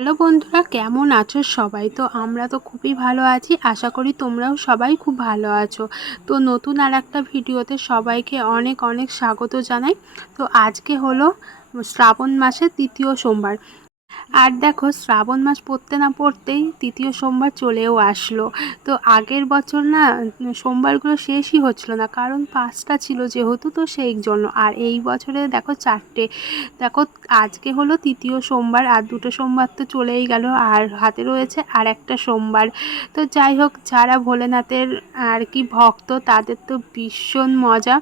Hello বন্ধুরা, কেমন আছো সবাই? তো আমরা তো খুবই ভালো আছি। আশা করি তোমরাও সবাই খুব ভালো আছো। তো নতুন আর একটা ভিডিওতে সবাইকে অনেক অনেক স্বাগত জানাই। তো আজকে হলো শ্রাবণ মাসের তৃতীয় সোমবার। আর দেখো, শ্রাবণ মাস পড়তে না পড়তেই তৃতীয় সোমবার চলেও আসলো। তো আগের বছর না, সোমবারগুলো শেষই হচ্ছিল না, কারণ পাঁচটা ছিল যেহেতু, তো সেই জন্য। আর এই বছরে দেখো চারটে। দেখো, আজকে হলো তৃতীয় সোমবার, আর দুটো সোমবার তো চলেই গেল, আর হাতে রয়েছে আর একটা সোমবার। তো যাই হোক, যারা ভোলেনাথের আর কি ভক্ত, তাদের তো ভীষণ মজা।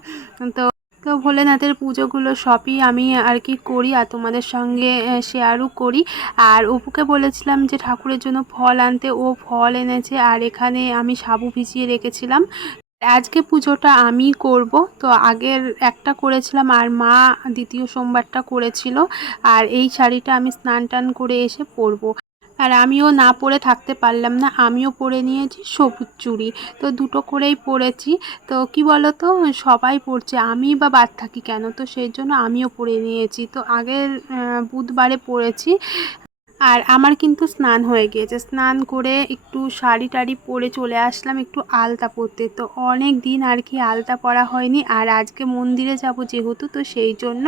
তো তো ভোলেনাথের পুজোগুলো সবই আমি আর কি করি আর তোমাদের সঙ্গে শেয়ারও করি। আর অপুকে বলেছিলাম যে ঠাকুরের জন্য ফল আনতে, ও ফল এনেছে আর এখানে আমি সাবু ভিজিয়ে রেখেছিলাম। আজকে পুজোটা আমি করব, তো আগের একটা করেছিলাম আর মা দ্বিতীয় সোমবারটা করেছিল। আর এই শাড়িটা আমি স্নান টান করে এসে পরবো। আর আমিও না পরে থাকতে পারলাম না, আমিও পরে নিয়েছি সবুজ চুড়ি। তো দুটো করেই পরেছি। তো কি বলো তো সবাই পরছে আমি বা বাদ থাকি কেন? তো সেই জন্য আমিও পরে নিয়েছি। তো আগের বুধবারে পরেছি। আর আমার কিন্তু স্নান হয়ে গিয়েছে। স্নান করে একটু শাড়ি টাড়ি পরে চলে আসলাম একটু আলতা পরতে। তো অনেক দিন আর কি আলতা পরা হয়নি। আর আজকে মন্দিরে যাব যেহেতু, তো সেই জন্য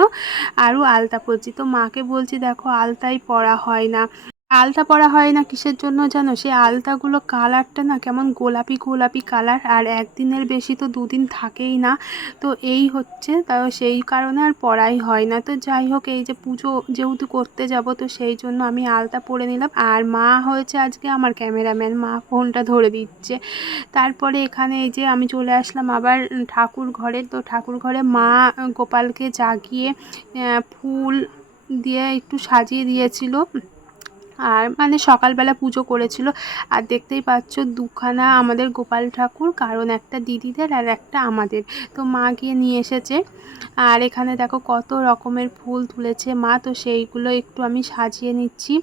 আরও আলতা পরছি। তো মাকে বলছি, দেখো, আলতাই পরা হয় না। আলতা পরা হয় না কিসের জন্য জানো? সেই আলতাগুলো কালারটা না কেমন গোলাপি গোলাপি কালার, আর একদিনের বেশি তো দুদিন থাকেই না। তো এই হচ্ছে তাও সেই কারণে আর পরাই হয় না। তো যাই হোক, এই যে পুজো যেহেতু করতে যাব, তো সেই জন্য আমি আলতা পরে নিলাম। আর মা হয়েছে আজকে আমার ক্যামেরাম্যান, মা ফোনটা ধরে দিচ্ছে। তারপরে এখানে এই যে আমি চলে আসলাম আবার ঠাকুর ঘরে। তো ঠাকুর ঘরে মা গোপালকে জাগিয়ে ফুল দিয়ে একটু সাজিয়ে দিয়েছিল। আর মানে সকালবেলা পুজো করেছিল। আর দেখতেই পাচ্ছ, দুখানা আমাদের গোপাল ঠাকুর, কারণ একটা দিদিদের আর একটা আমাদের। তো মা গিয়ে নিয়ে এসেছে। আর এখানে দেখো কত রকমের ফুল তুলেছে মা, তো সেইগুলো একটু আমি সাজিয়ে নিচ্ছি।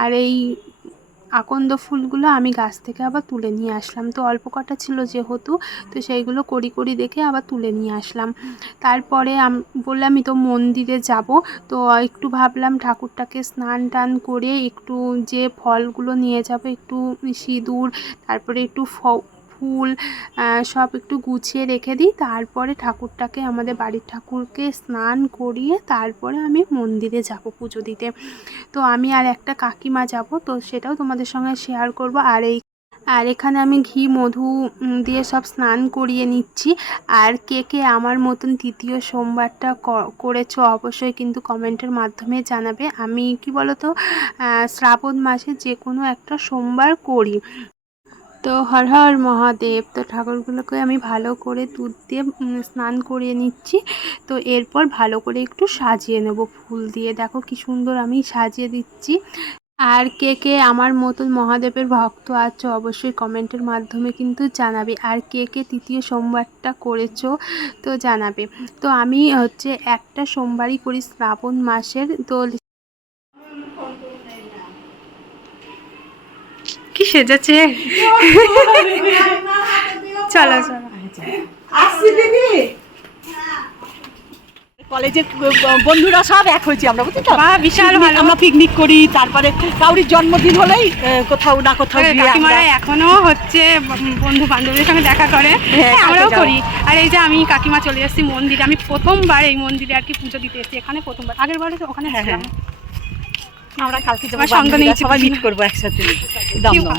আর এই আকন্দ ফুলগুলো আমি গাছ থেকে আবার তুলে নিয়ে আসলাম। তো অল্প কটা ছিল যেহেতু, তো সেইগুলো করি করি দেখে আবার তুলে নিয়ে আসলাম। তারপরে বললাম তো মন্দিরে যাব। তো একটু ভাবলাম ঠাকুরটাকে স্নান টান করে একটু যে ফলগুলো নিয়ে যাব, একটু সিঁদুর, তারপরে একটু ফ ফুল সব একটু গুছিয়ে রেখে দিই। তারপরে ঠাকুরটাকে, আমাদের বাড়ির ঠাকুরকে স্নান করিয়ে তারপরে আমি মন্দিরে যাব পুজো দিতে। তো আমি আর একটা কাকিমা যাব, তো সেটাও তোমাদের সঙ্গে শেয়ার করব। আর এই, আর এখানে আমি ঘি, মধু দিয়ে সব স্নান করিয়ে নিচ্ছি। আর কে কে আমার মতন তৃতীয় সোমবারটা করেছ অবশ্যই কিন্তু কমেন্টের মাধ্যমে জানাবে। আমি কি বলতো শ্রাবণ মাসে যে কোনো একটা সোমবার করি। তো হর হর মহাদেব, তো ঠাকুরগুলোকে আমি ভালো করে দুধ দিয়ে স্নান করিয়ে নিচ্ছি। তো এরপর ভালো করে একটু সাজিয়ে নেব ফুল দিয়ে। দেখো কি সুন্দর আমি সাজিয়ে দিচ্ছি। আর কে কে আমার মতন মহাদেবের ভক্ত আছো অবশ্যই কমেন্টের মাধ্যমে কিন্তু জানাবে। আর কে কে তৃতীয় সোমবারটা করেছ তো জানাবে। তো আমি হচ্ছে একটা সোমবারই করি শ্রাবণ মাসের। তো কি সেজেছে। চলো চলো। কলেজের বন্ধুরা সব এক হয়েছি আমরা বুঝলি তো? বিশাল ভালো। আমরা পিকনিক করি তারপরে কাউরির জন্মদিন হলেই কোথাও না কোথাও গিয়ে আমরা কাকিমারা এখনও হচ্ছে বন্ধু বান্ধবীদের সঙ্গে দেখা করে। হ্যাঁ, হ্যাঁ, আমরাও করি। আর এই যে আমি কাকিমা চলে এসেছি মন্দিরে। আমি প্রথমবার এই মন্দিরে আর কি পুজো দিতে এসেছি এখানে প্রথমবার। আগের বারে তো ওখানে হ্যাঁ, ছিলাম। আমরা কালকে আমার সঙ্গ বান্ধবীরা সবাই মিট। করব একসাথে। দমদম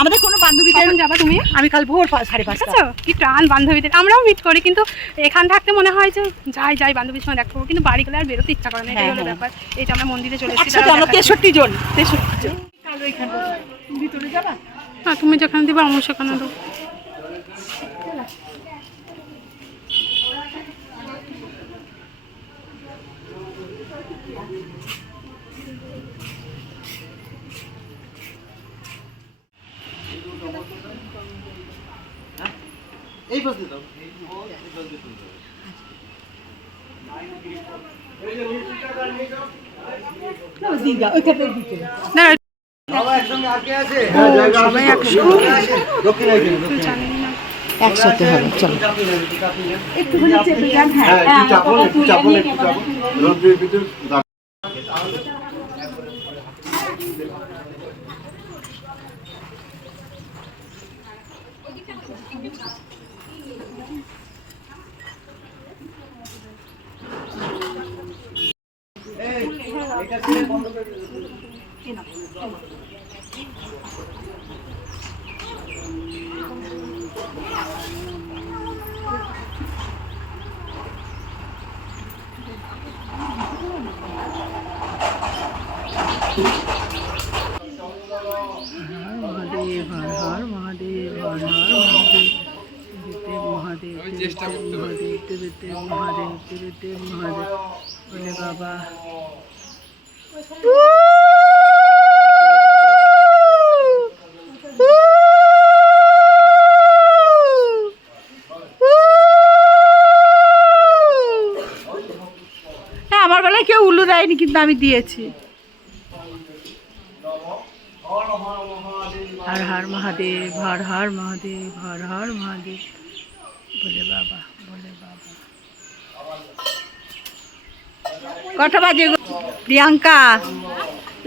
আমাদের কোনো বান্ধবীদের যাবা তুমি? আমি কাল ভোর সাড়ে পাঁচটা কি প্রাণ বান্ধবীদের। আমরাও মিট করি কিন্তু এখান থাকতে মনে হয় যে যাই যাই বান্ধবীর সঙ্গে দেখা কিন্তু বাড়ি গেলে আর বেরোতে ইচ্ছা করে না এটাই হ্যাঁ, হলো হ্যাঁ। ব্যাপার। এই যে আমরা মন্দিরে চলে এসেছি আমরা তেষট্টি জন। তেষট্টি জন। কালো এখানে ভিতরে যাবা? হ্যাঁ তুমি যেখানে দিবা আমি সেখানে দেবো এই বসতে দাও না, দিদা ওইখানে দিতে দাঁড়াও সবাই একসঙ্গে আটকে আছে হ্যাঁ জায়গা সবাই একসঙ্গে। দক্ষিণে গেলে দক্ষিণে জানি না একসাথে হবে চলো। চাপি নেন এটা ছেড়ে বন্ধ করে দিন। মহাদেব হর হর মহাদেব হর হর মহাদেব দেব আমার বেলায় কেউ উল্লু দেয়নি, কিন্তু আমি দিয়েছি। হর হর মহাদেব, হর হর মহাদেব, হর হর মহাদেব। বলে বাবা বলে বাবা। কটা বাজে প্রিয়াঙ্কা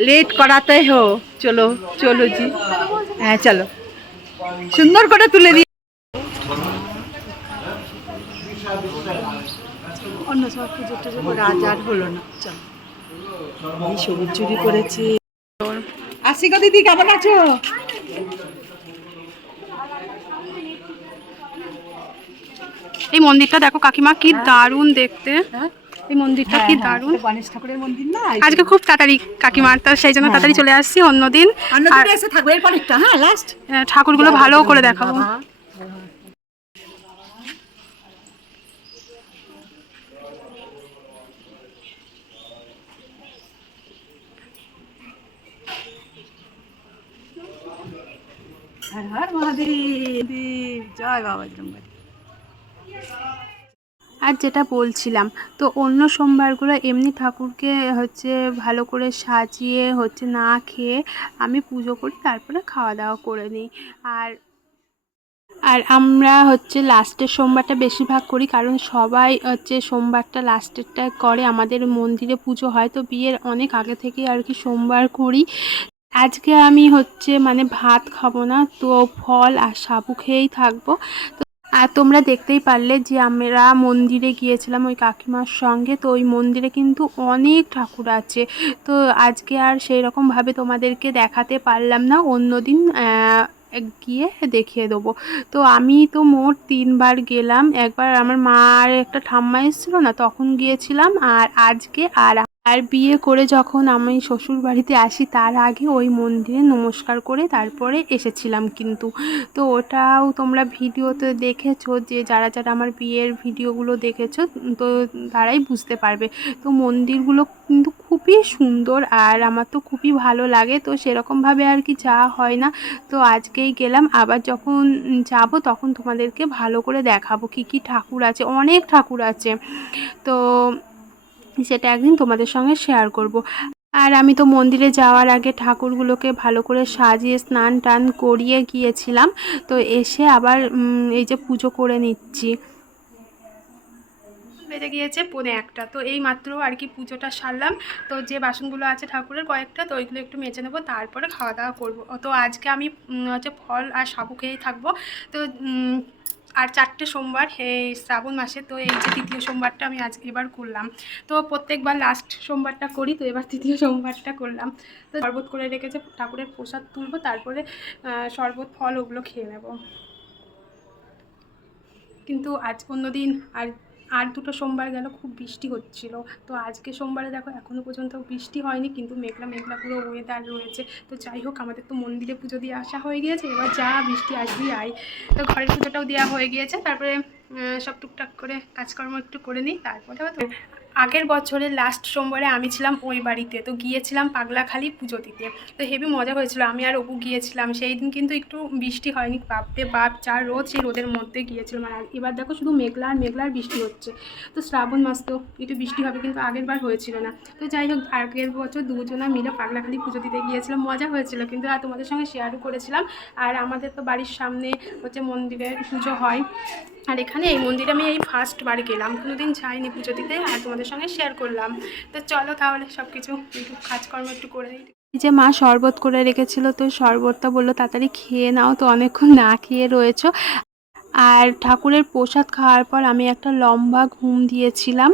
লেট করাতে হো। চলো চলো জি। হ্যাঁ চলো। সুন্দর করে তুলে দিয়ে অন্য সব পুজো টুজো করে আজ আর হলো না। চলো। এই সবুজ চুরি করেছি। আসি গো দিদি কেমন আছো? এই মন্দিরটা দেখো কাকিমা কি দারুণ দেখতে। হ্যাঁ? এই মন্দিরটা কি দারুণ। গণেশ ঠাকুরের মন্দির না? আজকে খুব তাড়াতাড়ি কাকিমার তো সেই জন্য তাড়াতাড়ি চলে আসছি অন্যদিন থাকবে এর পরেরটা হ্যাঁ লাস্ট ঠাকুরগুলো ভালো করে দেখাবো। হর হর মহাদেব। জয় বাবা জম্বাই আর যেটা বলছিলাম, তো অন্য সোমবারগুলো এমনি ঠাকুরকে হচ্ছে ভালো করে সাজিয়ে হচ্ছে না খেয়ে আমি পুজো করি, তারপরে খাওয়া দাওয়া করে নিই। আর আর আমরা হচ্ছে লাস্টের সোমবারটা বেশিরভাগ করি, কারণ সবাই হচ্ছে সোমবারটা লাস্টেরটা করে, আমাদের মন্দিরে পুজো হয়, তো বিয়ের অনেক আগে থেকে আর কি সোমবার করি। আজকে আমি হচ্ছে মানে ভাত খাব না, তো ফল আর সাবু খেয়েই থাকব। তো আর তোমরা দেখতেই পারলে যে আমরা মন্দিরে গিয়েছিলাম ওই কাকিমার সঙ্গে। তো ওই মন্দিরে কিন্তু অনেক ঠাকুর আছে। তো আজকে আর সেই রকমভাবে তোমাদেরকে দেখাতে পারলাম না। অন্যদিন গিয়ে দেখিয়ে দেবো। তো আমি তো মোট তিনবার গেলাম। একবার আমার মা আর একটা ঠাম্মা এসেছিল না, তখন গিয়েছিলাম। আর আজকে আর আর বিয়ে করে যখন আমি শ্বশুর বাড়িতে আসি, তার আগে ওই মন্দিরে নমস্কার করে তারপরে এসেছিলাম কিন্তু। তো ওটাও তোমরা ভিডিওতে দেখেছ যে, যারা যারা আমার বিয়ের ভিডিওগুলো দেখেছ, তো তারাই বুঝতে পারবে। তো মন্দিরগুলো কিন্তু খুবই সুন্দর আর আমার তো খুবই ভালো লাগে, তো সেরকমভাবে আর কি যাওয়া হয় না। তো আজকেই গেলাম, আবার যখন যাব তখন তোমাদেরকে ভালো করে দেখাবো কি কি ঠাকুর আছে, অনেক ঠাকুর আছে। তো সেটা একদিন তোমাদের সঙ্গে শেয়ার করব। আর আমি তো মন্দিরে যাওয়ার আগে ঠাকুরগুলোকে ভালো করে সাজিয়ে স্নান টান করিয়ে গিয়েছিলাম। তো এসে আবার এই যে পুজো করে নিচ্ছি। বেজে গিয়েছে পৌনে একটা। তো এই মাত্র আর কি পুজোটা সারলাম। তো যে বাসনগুলো আছে ঠাকুরের কয়েকটা, তো ওইগুলো একটু মেজে নেব, তারপরে খাওয়া দাওয়া করব। তো আজকে আমি হচ্ছে ফল আর সাবু খেয়েই থাকব। তো আর চারটে সোমবার এই শ্রাবণ মাসে, তো এই যে তৃতীয় সোমবারটা আমি আজ এবার করলাম। তো প্রত্যেকবার লাস্ট সোমবারটা করি, তো এবার তৃতীয় সোমবারটা করলাম। তো শরবত করে রেখেছে, ঠাকুরের প্রসাদ তুলবো, তারপরে শরবত, ফল ওগুলো খেয়ে নেব। কিন্তু আজ অন্যদিন আর আর দুটো সোমবার গেল, খুব বৃষ্টি হচ্ছিল। তো আজকে সোমবারে দেখো এখনও পর্যন্ত বৃষ্টি হয়নি, কিন্তু মেঘলা মেঘলা পুরো ওয়েদার রয়েছে। তো যাই হোক, আমাদের তো মন্দিরে পুজো দিয়ে আসা হয়ে গিয়েছে, এবার যা বৃষ্টি আসবি আই তো ঘরের পুজোটাও দেওয়া হয়ে গিয়েছে, তারপরে সব টুকটাক করে কাজকর্ম একটু করে নিই, তারপরে আগের বছরের লাস্ট সোমবারে আমি ছিলাম ওই বাড়িতে। তো গিয়েছিলাম পাগলাখালি পুজো দিতে। তো হেভি মজা হয়েছিল। আমি আর অপু গিয়েছিলাম। সেই দিন কিন্তু একটু বৃষ্টি হয়নি। বাপরে বাপ যা রোদ সেই রোদের মধ্যে গিয়েছিলাম। আর এবার দেখো শুধু মেঘলা আর মেঘলা আর বৃষ্টি হচ্ছে। তো শ্রাবণ মাস তো একটু বৃষ্টি হবে কিন্তু আগের বার হয়েছিল না। তো যাই হোক, আগের বছর দুজনা মিলে পাগলাখালি পুজো দিতে গিয়েছিলাম। মজা হয়েছিল কিন্তু আর তোমাদের সঙ্গে শেয়ারও করেছিলাম। আর আমাদের তো বাড়ির সামনে হচ্ছে মন্দিরে পুজো হয়। আর এখানে এই মন্দিরে আমি এই ফার্স্ট বার গেলাম। কোনোদিন যাইনি পুজো দিতে। আর তোমাদের সঙ্গে শেয়ার করলাম। তো চলো তাহলে সব কিছু একটু কাজকর্ম একটু করে দিই। যে মা শরবত করে রেখেছিল, তো শরবতটা বলল, তাড়াতাড়ি খেয়ে নাও, তো অনেকক্ষণ না খেয়ে রয়েছো। আর ঠাকুরের প্রসাদ খাওয়ার পর আমি একটা লম্বা ঘুম দিয়েছিলাম।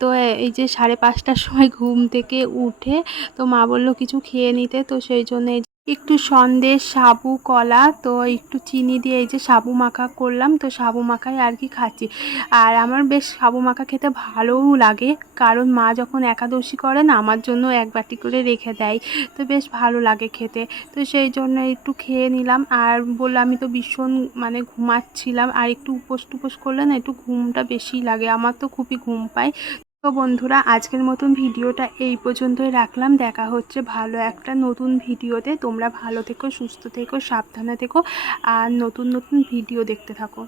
তো এই যে সাড়ে পাঁচটার সময় ঘুম থেকে উঠে, তো মা বলল, কিছু খেয়ে নিতে। তো সেই জন্য একটু সন্দেশ, সাবু, কলা, তো একটু চিনি দিয়ে এই যে সাবু মাখা করলাম, তো সাবু মাখাই আর কি খাচ্ছি। আর আমার বেশ সাবু মাখা খেতে ভালোও লাগে, কারণ মা যখন একাদশী করে না, আমার জন্য এক বাটি করে রেখে দেয়, তো বেশ ভালো লাগে খেতে। তো সেই জন্য একটু খেয়ে নিলাম, আর বললাম আমি তো ভীষণ মানে ঘুমাচ্ছিলাম, আর একটু উপোস টুপোস করলে না একটু ঘুমটা বেশি লাগে, আমার তো খুবই ঘুম পায়। তো বন্ধুরা, আজকের মতন ভিডিওটা এই পর্যন্তই রাখলাম। দেখা হচ্ছে ভালো একটা নতুন ভিডিওতে। তোমরা ভালো থেকো, সুস্থ থেকো, সাবধানে থেকো, আর নতুন নতুন ভিডিও দেখতে থাকো।